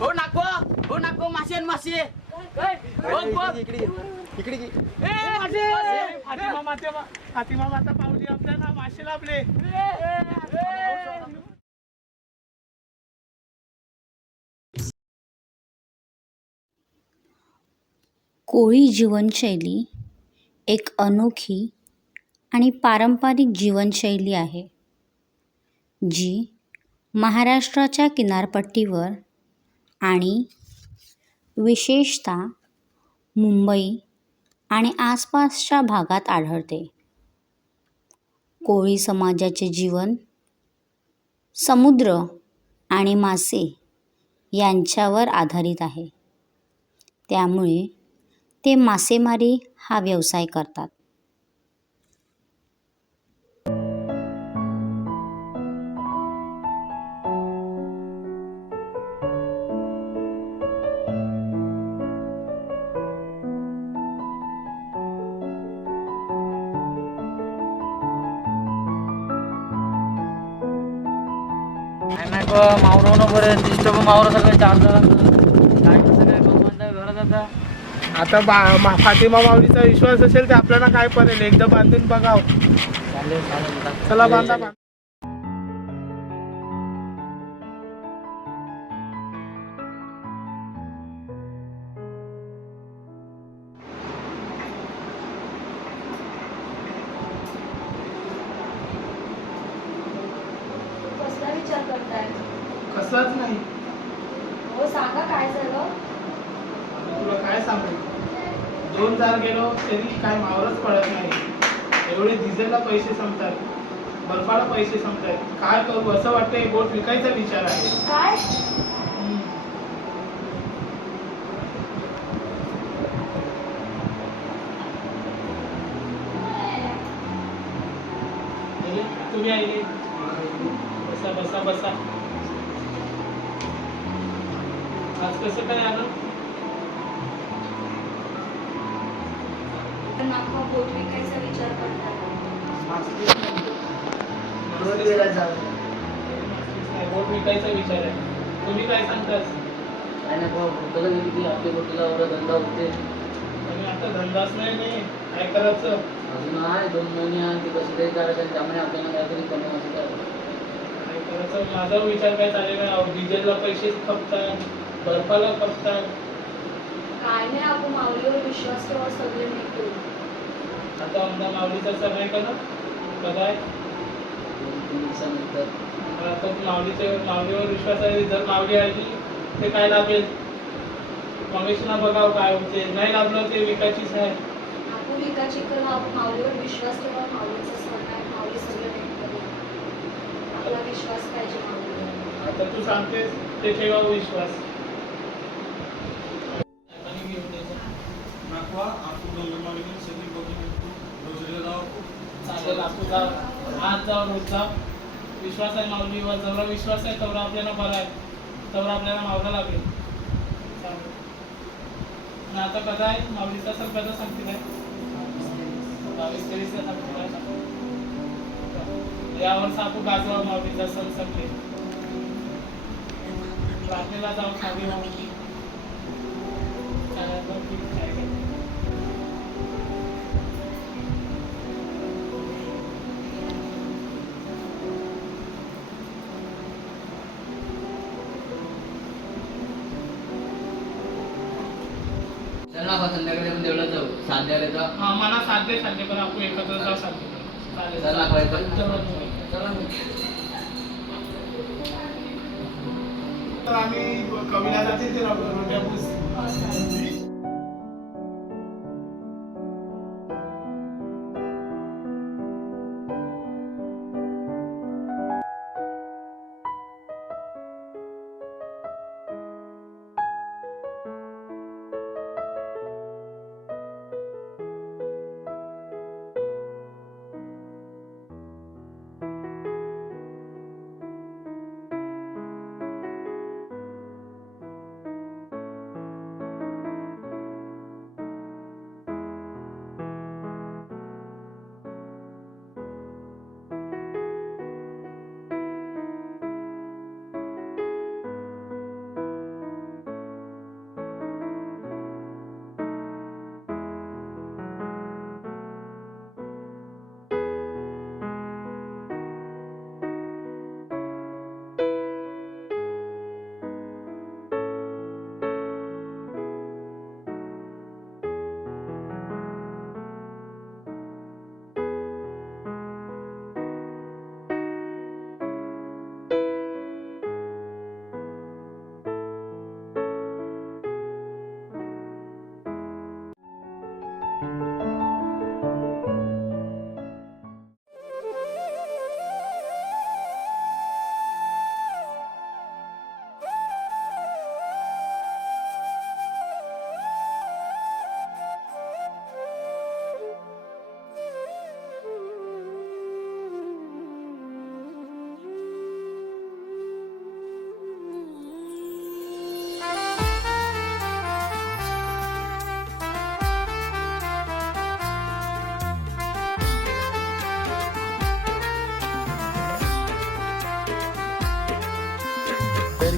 हो नको मासे मासे बघ बघ इकडे की. फातिमा माता पावली आपल्याला मासे लाभले. कोळी जीवनशैली एक अनोखी आणि पारंपरिक जीवनशैली आहे, जी महाराष्ट्राच्या किनारपट्टीवर आणि विशेषतः मुंबई आणि आसपासच्या भागात आढळते. कोळी समाजाचे जीवन समुद्र आणि मासे यांच्यावर आधारित आहे. त्यामुळे ते मासेमारी हा व्यवसाय करतात. मावरवणं बरं डिस्टर्ब मावरं सगळं चार काय कसं काय बघ घरात आता आता फातिमा माऊलीचा विश्वास असेल तर आपल्याला काय पडेल, एकदा बांधून बघाव. चालेल चला बांधा. कसला विचार करताय? कसलाच नाही. हो सांगा काय झालं? तुला काय सांगू, 2 जार गेलो तरी काय मावरच पडत नाही. एवढे डिझेलला पैसे संपतात, बर्फाला पैसे संपतात. काय करू असं वाटतंय. बोट विकायचा विचार आहे. काय? तुम्ही आले. बसा बसा बसा. आज कसं काय आलं? नाका बोट विकायचा विचार करताय? बोट विकायचा विचार आहे. तुम्ही काय सांगतास? काय नाही किती आपल्या बोटीला एवढा धंदा होते. आणि आता धंदाच नाही काय करायचं. अजून आहे 2 महिने आहे, ते कसे तरी करायचं. त्यामुळे आपल्याला काहीतरी कमी काय करायचं. माझा विचार काय चाललेला आहे. डिझेलला पैसे खपतात, बर्फाला खपतात. काय नाही, आपण माऊलीवर विश्वास ठेवा, सगळे निघतो. आता आमचा माऊलीचा सण आहे का ना, कदा आहे. 2-3 दिवसानंतर आता माऊलीवर विश्वास आहे. जर माऊली आली ते काय लाभेल. महेशना बघाव काय होते. नाही लाभलं ते विकायचीच आहे. आपण विकायची कला, आपण माऊलीवर विश्वास ठेवा. माऊलीचा सण आहे, माऊली सगळे निघतो. आपला विश्वास पाहिजे माऊलीवर. आता तू सांगतेस ते ठेवा विश्वास. चालेल आपण जा, आज जाऊ रोज जा. विश्वास आहे माऊलीवर. जेवढा विश्वास आहे तेवढा आपल्याला बरा आहे, तेवढा आपल्याला मावला लागेल. आणि आता कदा आहे माऊलीचा सण, कदा सांगते काय? 22-23 सांगते. यावर आपण गाजवा माऊलीचा सण सगळे. प्रार्थनेला जाऊ खावी माऊली. संध्याकाळी आपण देवळात जाऊ. साध्याला हा मला साध्य पण आपण एकत्र जाऊ सांगते. तर आम्ही कविला जातील ते रोट्या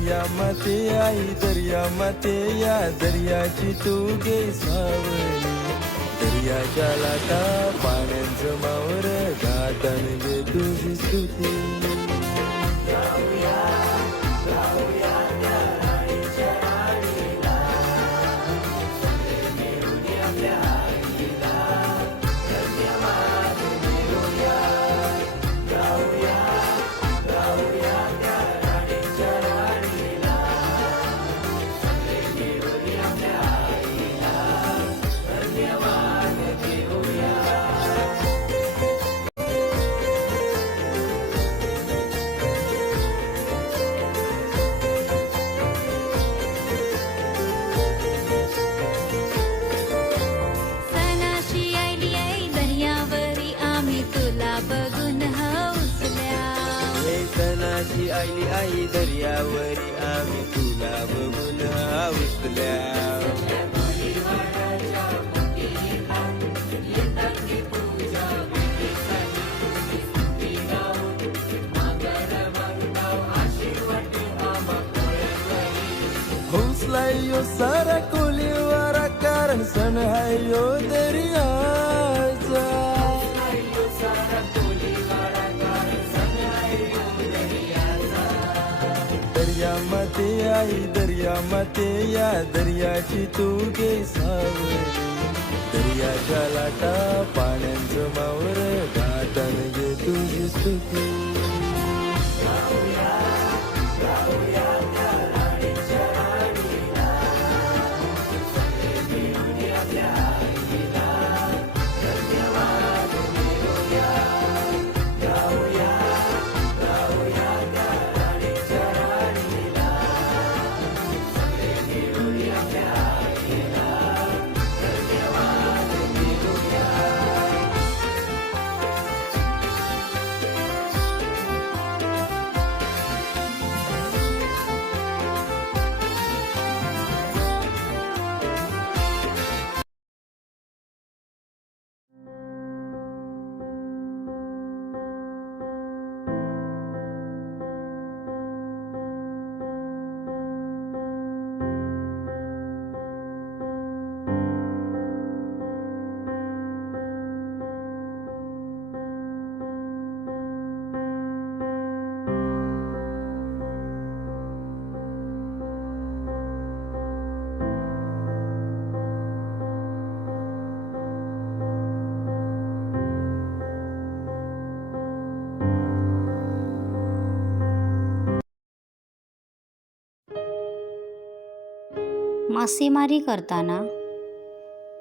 दर्या माते आई दर्या माते या दर्याची तू गे सावली दर्याच्या लाटा पाण्याचं मावर गातान गे तुझी स्तुती सणाची आली आई दर्यावरी आम्ही तुला बघून हौसल्या सणाची आईली आई दर्यावरी आम्ही तुला बघून हौसल्या हौसलाय यो सारा कोलीवारा कारण सण हाय यो दर्याचा दर्यामध्ये आई दर्यामध्ये या दर्याची तू गे सावली दर्याच्या लाटा पाण्याचं मावर गातान गे तुझी स्तुती मासेमारी करताना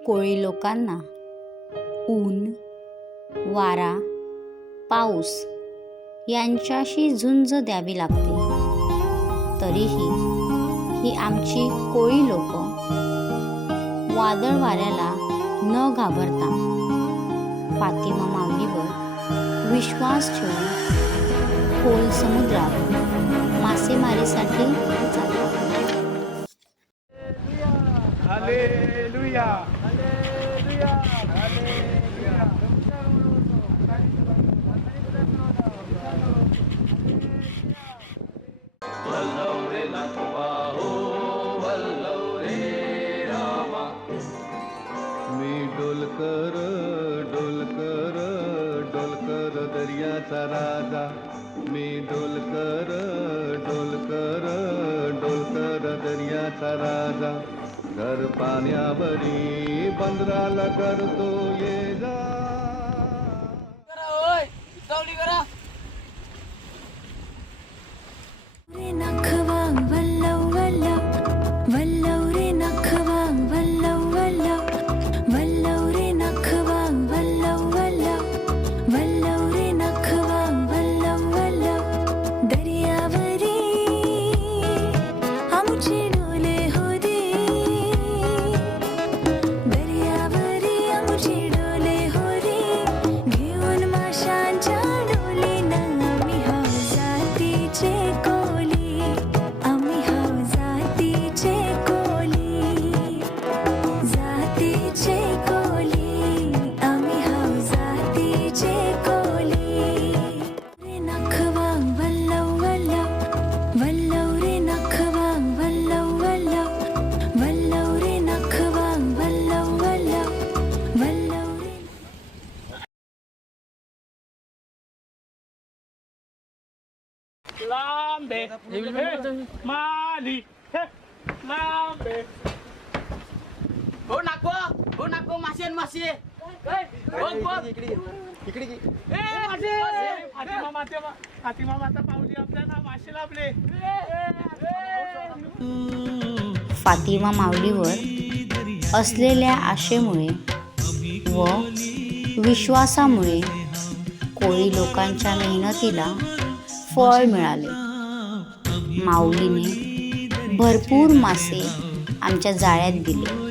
कोळी लोकांना ऊन, वारा, पाऊस यांच्याशी झुंज द्यावी लागते. तरीही ही आमची कोळी लोक वादळ वाऱ्याला न घाबरता फातिमा माऊलीवर विश्वास ठेवून खोल समुद्रात मासेमारीसाठी जातात. Hallelujah hallelujah hallelujah. मी डोलकर डोलकर डोलकर दर्याचा राजा मी डोलकर डोलकर डोलकर दर्याचा राजा घर पाण्यावरी बंदराला करतो ये जा. रे नखवा वल्लव वल्लव वल्लव रे नखवा वल्लव वल्लव वल्लव रे नखवा वल्लव वल्लव वल्लव रे नखवा वल्लव वल्लव दर्यावरी आमचे डोले होते दर्यावरी आमचे डोले होते घेऊन माशांच्या डोलीनं आम्ही हौसातीचे कोली लांबे माली हे, लांबे हो नको मासे मासे फातिमा माता पावली आपल्याला मासे लाभले. फातिमा माऊलीवर असलेल्या आशेमुळे व विश्वासामुळे कोळी लोकांच्या मेहनतीला फळ मिळाले. माऊलीने भरपूर मासे आमच्या जाळ्यात दिले.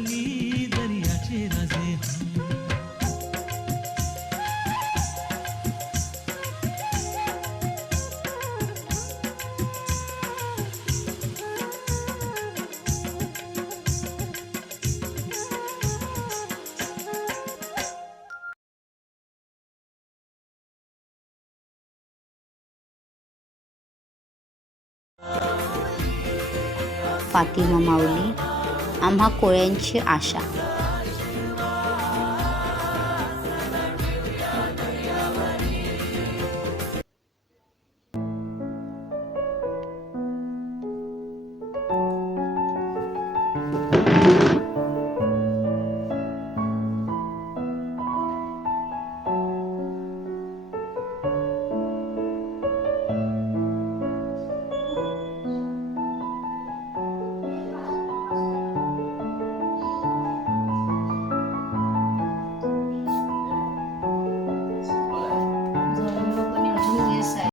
फातिमा माऊली आम्हा कोळ्यांची आशा.